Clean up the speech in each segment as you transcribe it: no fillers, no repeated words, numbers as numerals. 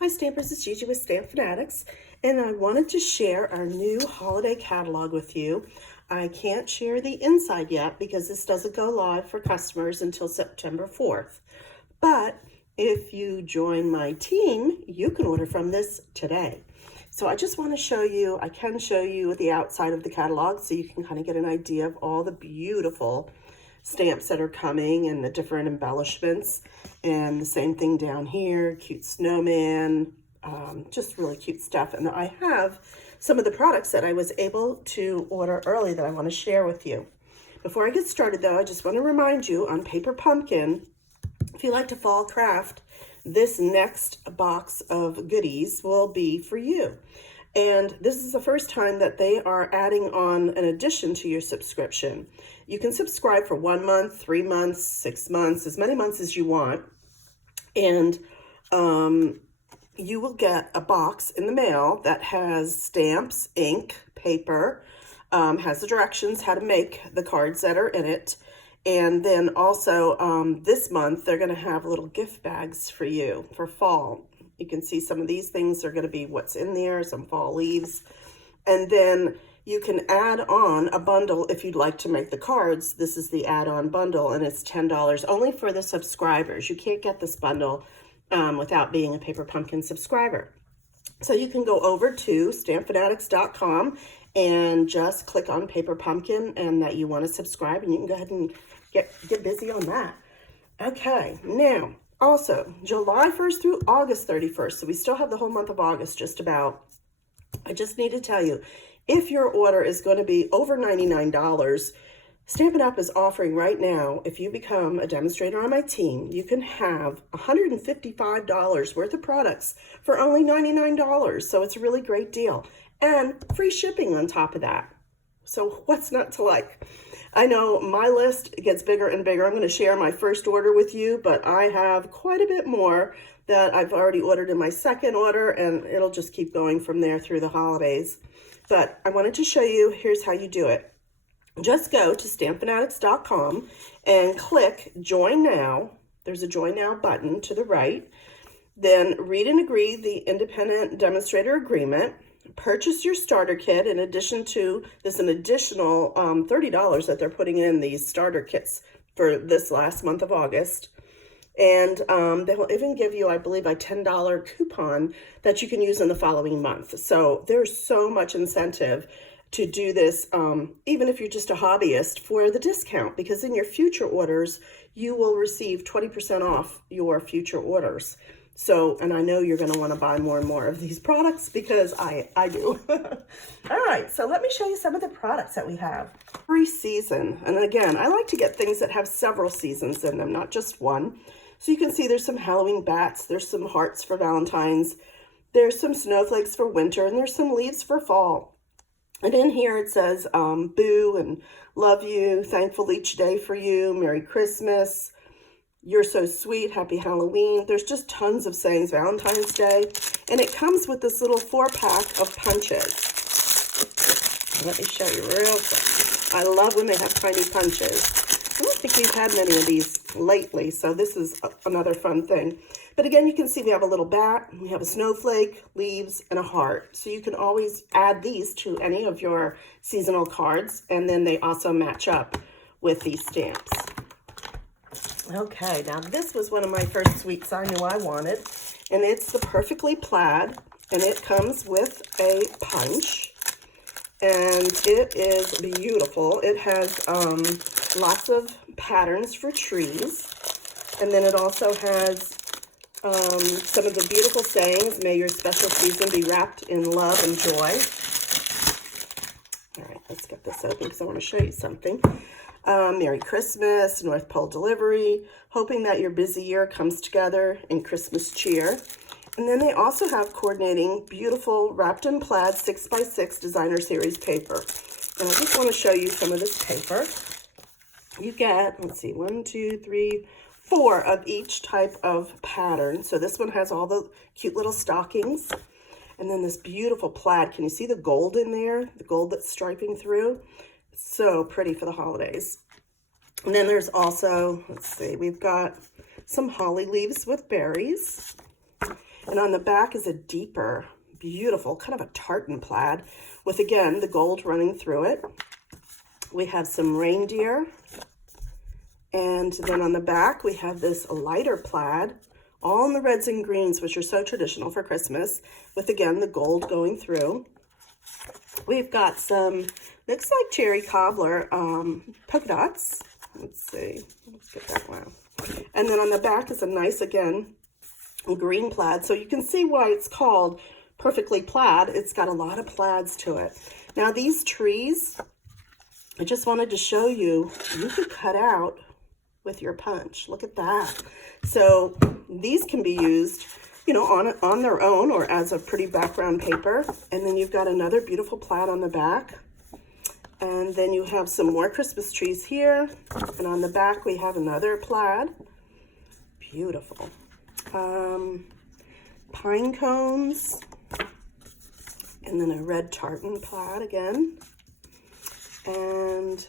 Hi Stampers, it's Gigi with StampFUNatics, and I wanted to share our new holiday catalog with you. I can't share the inside yet because this doesn't go live for customers until September 4th. But if you join my team, you can order from this today. So I just want to show you, I can show you the outside of the catalog so you can kind of get an idea of all the beautiful stamps that are coming and the different embellishments. And the same thing down here, cute snowman, just really cute stuff. And I have some of the products that I was able to order early that I want to share with you. Before I get started though, I just want to remind you on Paper Pumpkin, if you like to fall craft, this next box of goodies will be for you. And this is the first time that they are adding on an addition to your subscription. You can subscribe for 1 month, 3 months, 6 months, as many months as you want. And you will get a box in the mail that has stamps, ink, paper, has the directions how to make the cards that are in it. And then also this month, they're going to have little gift bags for you for fall. You can see some of these things are going to be what's in there, some fall leaves. And then you can add on a bundle if you'd like to make the cards. This is the add-on bundle, and it's $10 only for the subscribers. You can't get this bundle without being a Paper Pumpkin subscriber. So you can go over to StampFUNatics.com and just click on Paper Pumpkin and that you want to subscribe, and you can go ahead and get busy on that. Okay, now also July 1st through August 31st, so we still have the whole month of August just about. I just need to tell you, if your order is going to be over $99, Stampin' Up! Is offering right now, if you become a demonstrator on my team, you can have $155 worth of products for only $99. So it's a really great deal. And free shipping on top of that. So what's not to like? I know my list gets bigger and bigger. I'm going to share my first order with you, but I have quite a bit more that I've already ordered in my second order, and it'll just keep going from there through the holidays. But I wanted to show you, here's how you do it. Just go to StampFUNatics.com and click Join Now. There's a Join Now button to the right. Then read and agree the independent demonstrator agreement. Purchase your starter kit. In addition to this, an additional $30 that they're putting in these starter kits for this last month of August. And they will even give you, I believe, a $10 coupon that you can use in the following month. So there's so much incentive to do this, even if you're just a hobbyist, for the discount, because in your future orders, you will receive 20% off your future orders. So, and I know you're going to want to buy more and more of these products because I do. All right, so let me show you some of the products that we have. Every season, and again, I like to get things that have several seasons in them, not just one. So you can see there's some Halloween bats, there's some hearts for Valentine's, there's some snowflakes for winter, and there's some leaves for fall. And in here it says boo and love you, thankful each day for you, Merry Christmas, you're so sweet, happy Halloween. There's just tons of sayings, Valentine's Day. And it comes with this little 4-pack of punches. Let me show you real quick. I love when they have tiny punches. I don't think we've had many of these lately, so this is another fun thing. But again, you can see we have a little bat, we have a snowflake, leaves, and a heart. So you can always add these to any of your seasonal cards, and then they also match up with these stamps. Okay, now this was one of my first sweets I knew I wanted, and it's the Perfectly Plaid, and it comes with a punch, and it is beautiful. It has lots of patterns for trees, and then it also has some of the beautiful sayings. May your special season be wrapped in love and joy. All right, let's get this open because I want to show you something. Merry Christmas, North Pole delivery, hoping that your busy year comes together in Christmas cheer. And then they also have coordinating beautiful wrapped in plaid 6x6 designer series paper. And I just want to show you some of this paper. You get, let's see, 1, 2, 3, 4 of each type of pattern. So this one has all the cute little stockings. And then this beautiful plaid. Can you see the gold in there? The gold that's striping through? It's so pretty for the holidays. And then there's also, let's see, we've got some holly leaves with berries. And on the back is a deeper, beautiful, kind of a tartan plaid with, again, the gold running through it. We have some reindeer. And then on the back, we have this lighter plaid, all in the reds and greens, which are so traditional for Christmas, with, again, the gold going through. We've got some, looks like cherry cobbler polka dots. Let's see, let's get that one. And then on the back is a nice, again, green plaid. So you can see why it's called Perfectly Plaid. It's got a lot of plaids to it. Now these trees, I just wanted to show you, you could cut out with your punch. Look at that. So these can be used, you know, on their own or as a pretty background paper. And then you've got another beautiful plaid on the back. And then you have some more Christmas trees here. And on the back, we have another plaid. Beautiful. Pine cones. And then a red tartan plaid again. And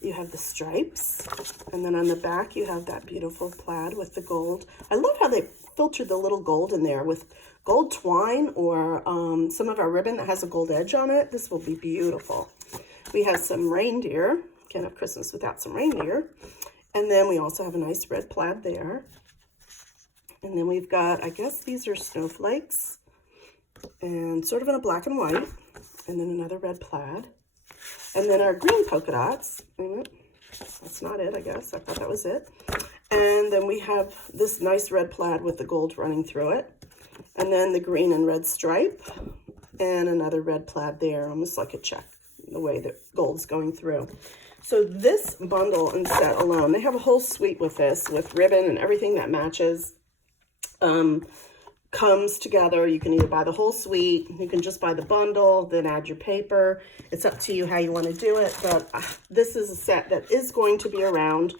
you have the stripes. And then on the back, you have that beautiful plaid with the gold. I love how they filtered the little gold in there with gold twine or some of our ribbon that has a gold edge on it. This will be beautiful. We have some reindeer. Can't have Christmas without some reindeer. And then we also have a nice red plaid there. And then we've got, I guess these are snowflakes and sort of in a black and white. And then another red plaid. And then our green polka dots. That's not it, I guess. I thought that was it. And then we have this nice red plaid with the gold running through it. And then the green and red stripe. And another red plaid there, almost like a check, the way the gold's going through. So this bundle and set alone, they have a whole suite with this, with ribbon and everything that matches. Comes together. You can either buy the whole suite, you can just buy the bundle, then add your paper. It's up to you how you want to do it, but this is a set that is going to be around.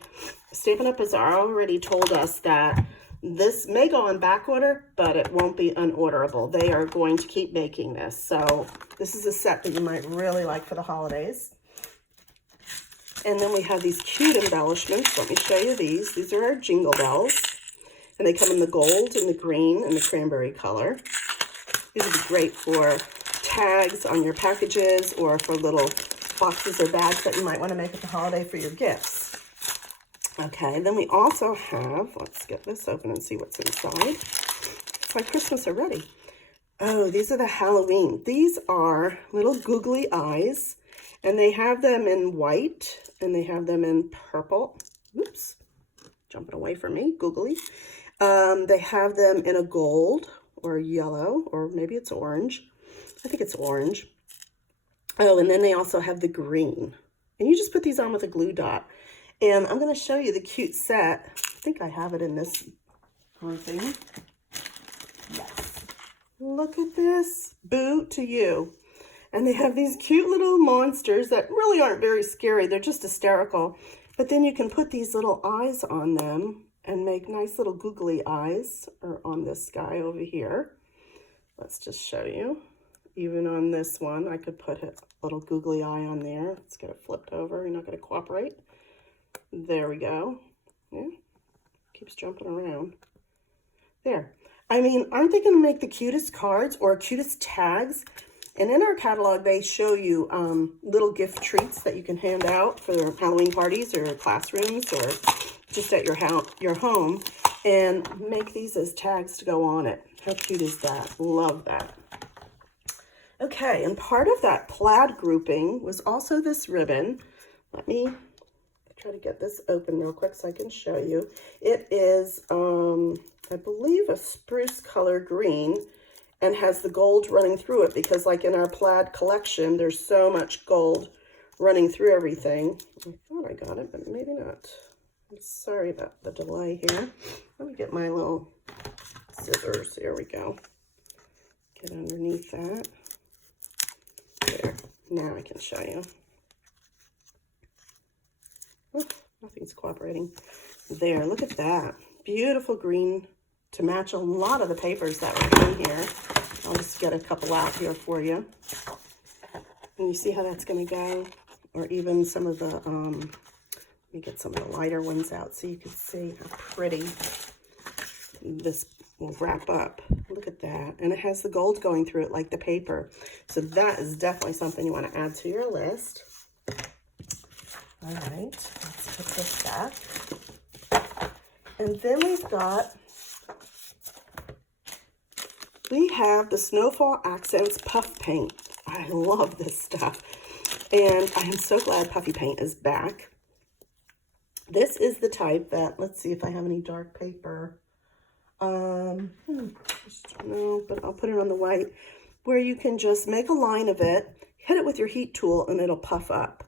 Stampin' Up! Has already told us that this may go on back order, but it won't be unorderable. They are going to keep making this. So this is a set that you might really like for the holidays. And then we have these cute embellishments. Let me show you these. These are our jingle bells. And they come in the gold and the green and the cranberry color. These would be great for tags on your packages or for little boxes or bags that you might want to make at the holiday for your gifts. Okay, then we also have, let's get this open and see what's inside. It's like Christmas already. Oh, these are the Halloween. These are little googly eyes, and they have them in white and they have them in purple. Oops, jumping away from me, googly. They have them in a gold or yellow, or maybe it's orange. I think it's orange. Oh, and then they also have the green. And you just put these on with a glue dot. And I'm going to show you the cute set. I think I have it in this grouping. Yes. Look at this. Boo to you. And they have these cute little monsters that really aren't very scary. They're just hysterical. But then you can put these little eyes on them and make nice little googly eyes, or on this guy over here. Let's just show you. Even on this one, I could put a little googly eye on there. Let's get it flipped over. You're not going to cooperate. There we go. Yeah, keeps jumping around. There. I mean, aren't they going to make the cutest cards or cutest tags? And in our catalog, they show you little gift treats that you can hand out for Halloween parties or classrooms or just at your home, and make these as tags to go on it. How cute is that? Love that. Okay, and part of that plaid grouping was also this ribbon. Let me try to get this open real quick so I can show you. It is, I believe, a spruce color green, and has the gold running through it, because like in our plaid collection, there's so much gold running through everything. I thought I got it, but maybe not. I'm sorry about the delay here. Let me get my little scissors. Here we go. Get underneath that. There. Now I can show you. Oh, nothing's cooperating. There, look at that. Beautiful green to match a lot of the papers that were in here. I'll just get a couple out here for you. And you see how that's going to go? Or even some of the, let me get some of the lighter ones out so you can see how pretty this will wrap up. Look at that. And it has the gold going through it like the paper. So that is definitely something you want to add to your list. All right, let's put this back. And then we have the Snowfall Accents Puff Paint. I love this stuff. And I am so glad Puffy Paint is back. This is the type that, let's see if I have any dark paper. No, but I'll put it on the white, where you can just make a line of it, hit it with your heat tool, and it'll puff up.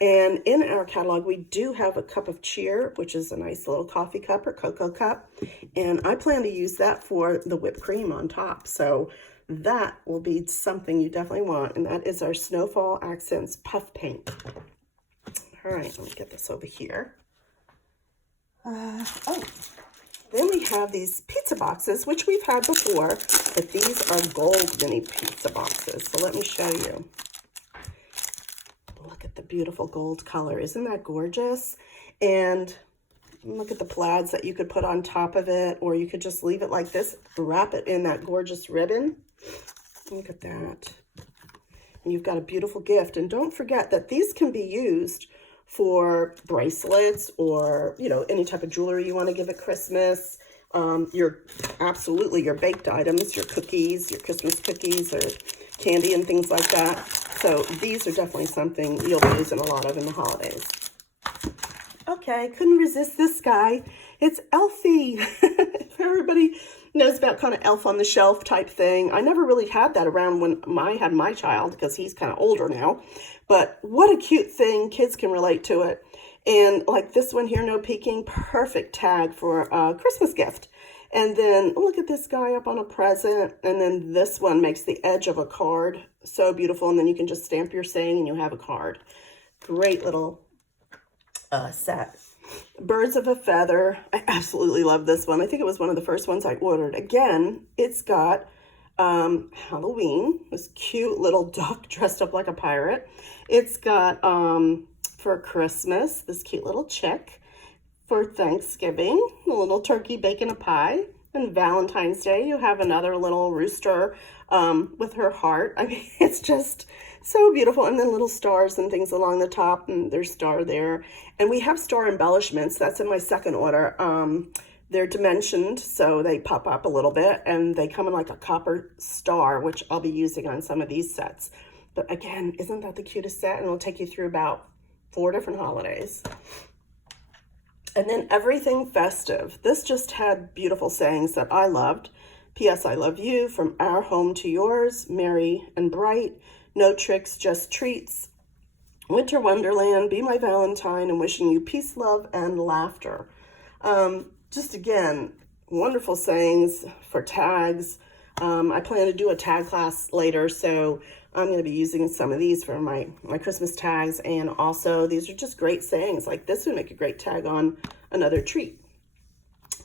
And in our catalog, we do have a cup of cheer, which is a nice little coffee cup or cocoa cup. And I plan to use that for the whipped cream on top. So that will be something you definitely want. And that is our Snowfall Accents Puff Paint. All right, let me get this over here. Then we have these pizza boxes, which we've had before, but these are gold mini pizza boxes. So let me show you. Look at the beautiful gold color. Isn't that gorgeous? And look at the plaids that you could put on top of it, or you could just leave it like this, wrap it in that gorgeous ribbon. Look at that. And you've got a beautiful gift. And don't forget that these can be used for bracelets or, you know, any type of jewelry you want to give at Christmas. Your baked items, your cookies, your Christmas cookies or candy and things like that. So these are definitely something you'll be using a lot of in the holidays. Okay, couldn't resist this guy. It's Elfie. Everybody knows about kind of Elf on the Shelf type thing. I never really had that around when I had my child because he's kind of older now. But what a cute thing. Kids can relate to it. And like this one here, no peeking, perfect tag for a Christmas gift. And then look at this guy up on a present. And then this one makes the edge of a card so beautiful. And then you can just stamp your saying and you have a card. Great little set. Birds of a Feather. I absolutely love this one. I think it was one of the first ones I ordered. Again, it's got Halloween, this cute little duck dressed up like a pirate. It's got for Christmas, this cute little chick. For Thanksgiving, a little turkey baking a pie. And Valentine's Day, you have another little rooster with her heart. I mean, it's just so beautiful. And then little stars and things along the top, and there's star there. And we have star embellishments. That's in my second order. They're dimensioned, so they pop up a little bit, and they come in like a copper star, which I'll be using on some of these sets. But again, isn't that the cutest set? And it'll take you through about 4 different holidays. And then Everything Festive. This just had beautiful sayings that I loved. P.S. I love you, from our home to yours, merry and bright, no tricks, just treats, winter wonderland, be my Valentine, and wishing you peace, love, and laughter. Just again, wonderful sayings for tags. I plan to do a tag class later, so I'm going to be using some of these for my Christmas tags. And also, these are just great sayings. Like this would make a great tag on another treat.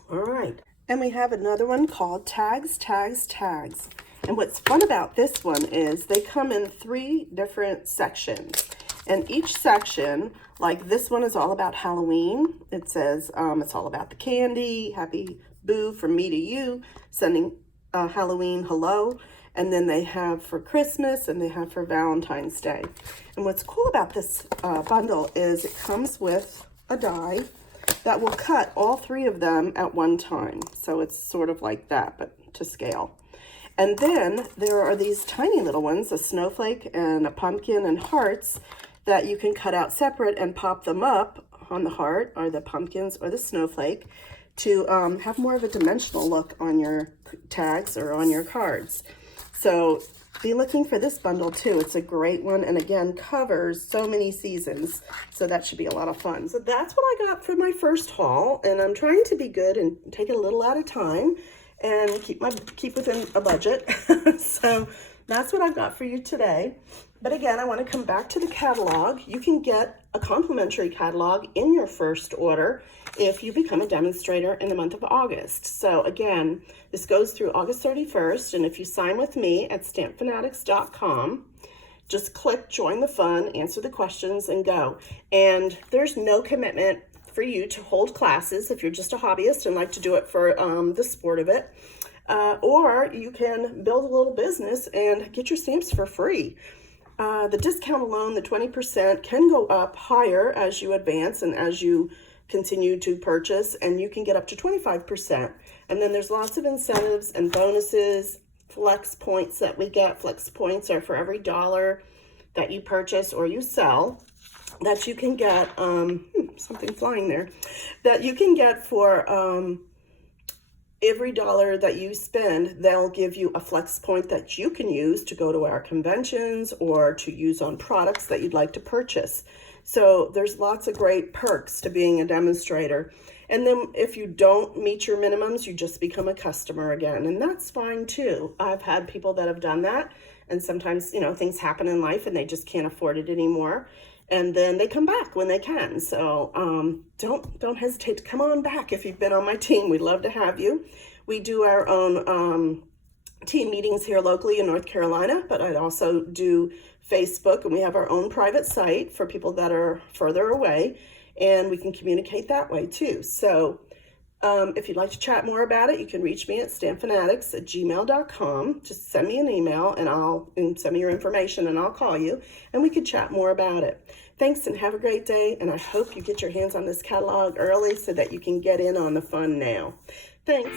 All right. And we have another one called Tags, Tags, Tags. And what's fun about this one is they come in 3 different sections. And each section, like this one is all about Halloween. It says it's all about the candy, happy boo from me to you, sending Halloween hello. And then they have for Christmas and they have for Valentine's Day. And what's cool about this bundle is it comes with a die that will cut all 3 of them at one time. So it's sort of like that, but to scale. And then there are these tiny little ones, a snowflake and a pumpkin and hearts, that you can cut out separate and pop them up on the heart or the pumpkins or the snowflake to have more of a dimensional look on your tags or on your cards. So be looking for this bundle too. It's a great one, and again, covers so many seasons. So that should be a lot of fun. So that's what I got for my first haul, and I'm trying to be good and take it a little at a time and keep within a budget. So that's what I've got for you today. But again, I want to come back to the catalog. You can get a complimentary catalog in your first order if you become a demonstrator in the month of August. So again, this goes through August 31st, and if you sign with me at StampFUNatics.com, just click join the fun, answer the questions, and go. And there's no commitment for you to hold classes if you're just a hobbyist and like to do it for the sport of it. or you can build a little business and get your stamps for free. The discount alone, the 20%, can go up higher as you advance and as you continue to purchase, and you can get up to 25%. And then there's lots of incentives and bonuses, flex points that we get. Flex points are for every dollar that you purchase or you sell that you can get, something flying there, that you can get for every dollar that you spend. They'll give you a flex point that you can use to go to our conventions or to use on products that you'd like to purchase. So there's lots of great perks to being a demonstrator. And then if you don't meet your minimums, you just become a customer again, and that's fine too. I've had people that have done that, and sometimes, things happen in life and they just can't afford it anymore. And then they come back when they can. So don't hesitate to come on back if you've been on my team. We'd love to have you. We do our own team meetings here locally in North Carolina, but I'd also do Facebook, and we have our own private site for people that are further away, and we can communicate that way too. So if you'd like to chat more about it, you can reach me at StampFUnatics@gmail.com. Just send me an email and send me your information, and I'll call you and we could chat more about it. Thanks, and have a great day. And I hope you get your hands on this catalog early so that you can get in on the fun now. Thanks.